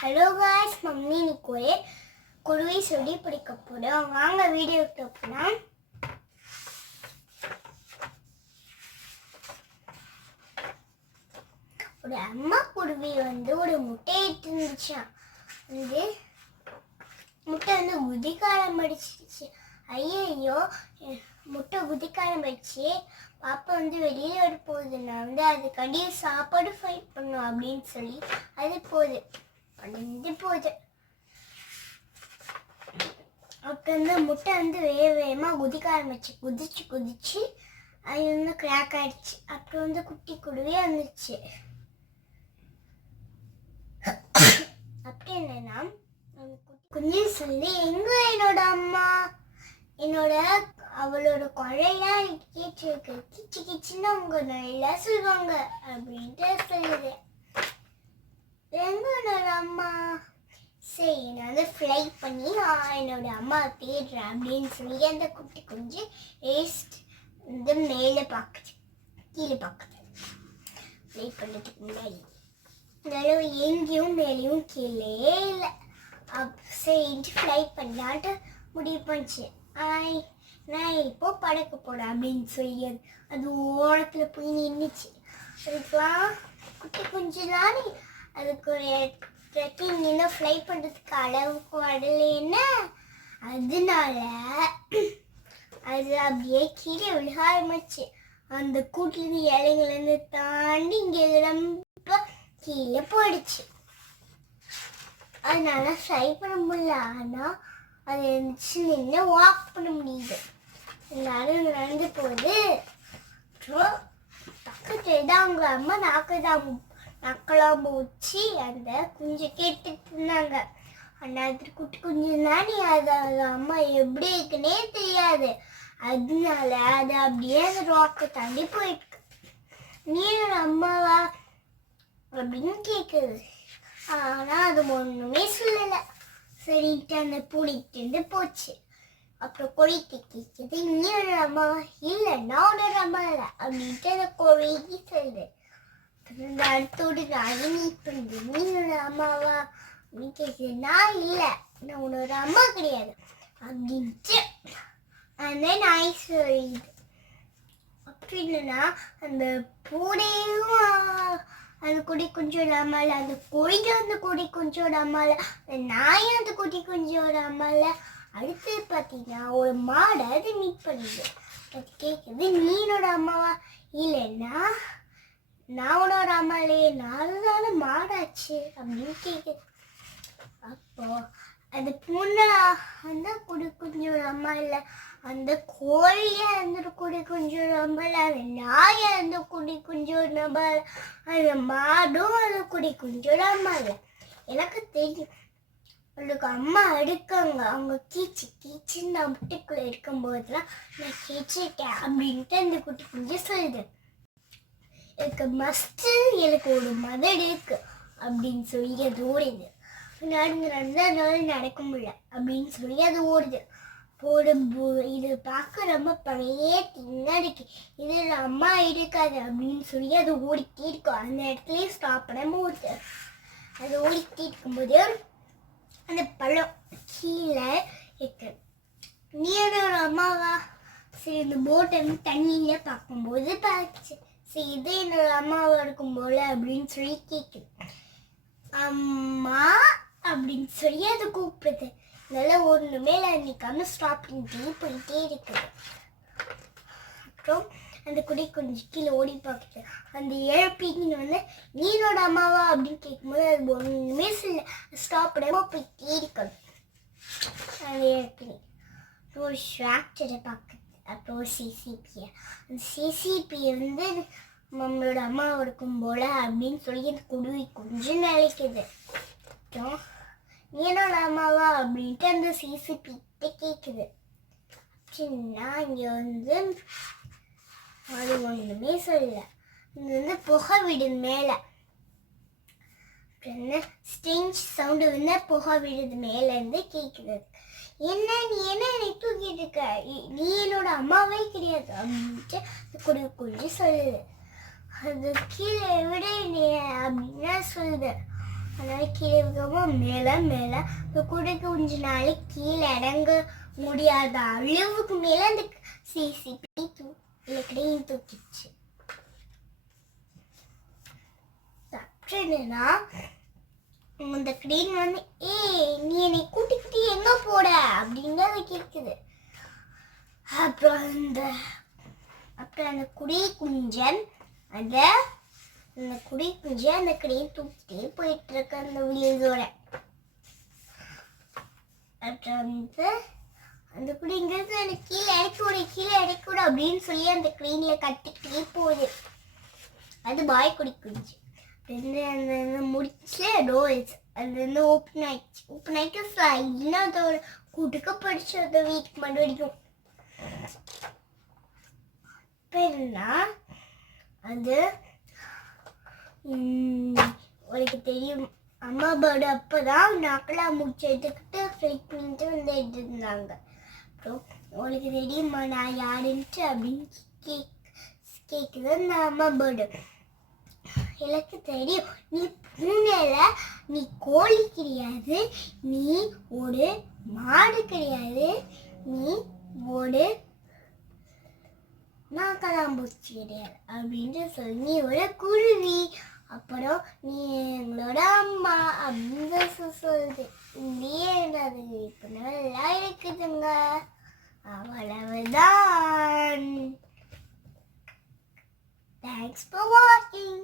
Hello guys, mummy இன்னைக்கு ஒரு குருவி சொல்லி பிடிக்க போகிறோம். வாங்க வீடியோக்கு போகலாம். ஒரு அம்மா குருவி ஒரு முட்டை இட்டு இருந்துச்சான். முட்டை குதிக்காலம் அடிச்சிருச்சு. ஐயோ, முட்டை குதிக்காலம் அடிச்சு பாப்பா வெளியில வர போகுது. நான் அதுக்காண்டி சாப்பாடு ஃபைட் பண்ணும் அப்படின்னு சொல்லி அது போகுது. போகுது. அப்புறம் முட்டை வேகமா குதிக்க ஆரம்பிச்சு. குதிச்சு அது கிராக் ஆயிடுச்சு. அப்புறம் குட்டி குருவி வந்துச்சு. அப்படி என்னன்னா குஞ்சு சொல்லி எங்க என்னோட அம்மா அவளோட குழையெல்லாம் கேட்டிருக்கு. கிச்சு கிச்சுன்னு அவங்க நல்லா சொல்லுவாங்க அப்படின்ட்டு சொல்லுது. என்னோட அம்மா சரி நான் ஃப்ளை பண்ணி என்னோட அம்மா தேடுறேன் அப்படின்னு சொல்லி அந்த குட்டி குஞ்சு மேலே பார்க்குது, கீழே பார்க்குது. ஃப்ளை பண்ணுறதுக்கு முன்னாடி எங்கேயும் மேலேயும் கீழே இல்லை. சரின்ட்டு ஃப்ளை பண்ணலான்ட்டு முடிவு பண்ணிச்சு. நான் இப்போ பறக்க போகிறேன் அப்படின்னு சொல்லி அது ஓரத்தில் போய் நின்றுச்சு. அதுக்கெல்லாம் குட்டி குஞ்சுலாம் அதுக்கு ஒரு ட்ரெக்கிங் இன்னும் ஃப்ளை பண்ணுறதுக்கு அளவுக்கு வரலைன்னா அதனால அது அப்படியே கீழே விழ ஆரம்பிச்சு. அந்த கூட்டில் இலைங்கலேருந்து தாண்டி இங்கே ரொம்ப கீழே போயிடுச்சு. அதனால ஃப்ளை பண்ண முடியல. ஆனால் அது இருந்துச்சு நின்று வாக் பண்ண முடியுது. எல்லாரும் நடந்து போகுது. அப்புறம் பக்கத்துல தான் அவங்க அம்மா நக்கலாம் போச்சு அந்த குஞ்சு கேட்டுட்டு இருந்தாங்க. ஆனால் அது குட்டி குஞ்சு தானே, அது அம்மா எப்படி இருக்குன்னே தெரியாது. அதனால அது அப்படியே அந்த ராக்கை தாண்டி போயிருக்கு. நீ அம்மாவா அப்படின்னு கேட்குது. ஆனால் அது ஒன்றுமே சொல்லலை. சரின்ட்டு அந்த பூடிட்டு போச்சு. அப்புறம் கோழிக்கு கேட்குது, நீ ஒரு அம்மாவா? இல்லை, நான் ஒரு அம்மா இல்லை அப்படின்ட்டு அந்த கோழிக்கு சொல்லுது. அடுத்தோடு நான் மீட் பண்ணுது, நீ ஒரு அம்மாவா அப்படின்னு கேட்குது. நான் இல்லை, நான் உன்னோட அம்மா கிடையாது அப்படின்ட்டு அந்த நாய் சொல்லுது. அப்படி இல்லைன்னா அந்த பூடையும் அந்த குடி குஞ்சோட அம்மால, அந்த கோழிக்கு அந்த குடி குஞ்சோட அம்மால, அந்த நாயும் அந்த குட்டி குஞ்சோட அம்மால. அடுத்தது பார்த்தீங்கன்னா ஒரு மாடை அது மீட் பண்ணுது. அது கேட்குது, நீ என்னோட அம்மாவா? இல்லைன்னா நான் உன்னோட அம்மா இல்லையே, நாலு மாடாச்சு அப்படின்னு கேட்குது. அப்போ அந்த பொண்ணு அந்த குடி குஞ்சோட அம்மா இல்லை, அந்த கோழிய அந்த குடி குஞ்சோட அம்மா இல்லை, அந்த நாய அந்த குடி குஞ்சோட அம்மா இல்லை, அந்த மாடும் அந்த குடி குஞ்சோட அம்மா இல்லை. எனக்கு தெரியும் அவளுக்கு அம்மா எடுக்காங்க. அவங்க கீச்சு கீச்சுன்னு நான் முட்டைக்குள்ள இருக்கும்போதுலாம் நான் கீச்சிருக்கேன் அப்படின்ட்டு அந்த குட்டி குஞ்சு சொல்லுது. எனக்கு மஸ்ட் எனக்கு ஒரு மதர் இருக்கு அப்படின்னு சொல்லி அது ஓடுது. நடக்க முடியல அப்படின்னு சொல்லி அது ஓடுது. இது பார்க்க ரொம்ப பழைய தின்னடிக்கு இதில் அம்மா இருக்காது அப்படின்னு சொல்லி அது ஓடிக்கிட்டே இருக்கும். அந்த இடத்துலயே ஸ்டாப் பண்ணாம ஓடுது. அது ஓடிக்கிட்டே இருக்கும்போது அந்த பழம் கீழே இருக்கு. நீ என்னோட அம்மாவா? சரி, இந்த போட்டை தண்ணியில பார்க்கும்போது பார்த்துச்சு. சரி, இது என்னோட அம்மாவா இருக்கும் போல அப்படின்னு சொல்லி கேட்குது. அம்மா அப்படின்னு சொல்லி அது கூப்பிடுது. நல்லா ஒன்றுமே நிற்காம ஸ்டாப் பண்ணிட்டு போயிட்டே இருக்குது. அப்புறம் அந்த குடி கொஞ்சம் கீழே ஓடி பார்க்குது. அந்த இழப்பீங்கன்னு நீனோட அம்மாவா அப்படின்னு கேட்கும்போது அது ஒன்றுமே சொல்ல ஸ்டாப் பண்ணாமல் போயிட்டே இருக்கணும். அந்த இழப்பீங்க ஒரு ஸ்ட்ராக்சரை பார்க்குது. அப்புறம் ஒரு சிசிபியை, அந்த சிசிபியை நம்மளோட அம்மாவை இருக்கும் போல அப்படின்னு சொல்லி அந்த குருவி கொஞ்சம் நினைக்குது. அப்புறம் நீனோட அம்மாவா அப்படின்ட்டு அந்த சிசிபி கிட்ட கேட்குது. அப்படின்னா இங்கே அது ஒன்றுமே சொல்லல. இது புகை விடுது மேலே. ஸ்ட்ரேஞ்ச் சவுண்டு புகை விடுது மேலேருந்து கேட்குது. என்ன நீ என்னை தூக்கிட்டு இருக்க? நீ என்னோட அம்மாவே கிடையாது அப்படின்ட்டு அந்த குருவி கொஞ்சம் சொல்லுது. அது கீழே விட நீ அப்படின்னா சொல்லுது. அதனால கீழே விழுகாம மேலே மேலே இப்போ கூட கொஞ்ச நாளைக்கு கீழே இறங்க முடியாத அளவுக்கு மேலே அந்த சிசிபி கிரீன் தூக்கிச்சு. அப்புறம் என்னன்னா அந்த கிரீன் வந்து நீ என்னை கூட்டிக்கிட்டு எங்க போட அப்படின்னு அதை கேட்குது. அப்புறம் அந்த குடி குஞ்சன் அந்த கிரீன் தூக்கிட்டே போயிட்டு இருக்க அந்த வீலோட. அப்புறம் அந்த குடிங்கிறது எனக்கு கீழே இறக்கூட அப்படின்னு சொல்லி அந்த கிரீன்ல கட்டிக்கிட்டே போகுது. அது பாய் குடி குஞ்சு. அந்த முடிச்சு டோர்ஸ் அது வந்து ஓப்பன் ஆயிடுச்சு. ஸ்லைட்னா அதோட கூட்டுக்கு படிச்சு அதை வீட்டுக்கு மட்டும் வரைக்கும். என்னன்னா அது உனக்கு தெரியும் அம்மா பேர்டு அப்பதான் நக்கலா முடிச்சு எடுத்துக்கிட்டு ஃப்ளைட் பண்ணிட்டு வந்துட்டு இருந்தாங்க. அப்புறம் உனக்கு தெரியுமா நான் யாருன்ட்டு அப்படின்னு கேக்குது அந்த அம்மா பேர்டு. எனக்கு தெரியும் நீ பூனையில நீ கோழி கிடையாது, நீ ஒரு மாடு கிடையாது, நீ ஒரு நாக்கலாம்பூச்சி கிடையாது அப்படின்ட்டு சொல்லி நீ ஒரு குருவி. அப்புறம் நீ எங்களோட அம்மா அப்படின்னு சொல்லுது. இல்லையே அது இப்ப நல்லா இருக்குதுங்க. அவ்வளவுதான். Thanks for watching.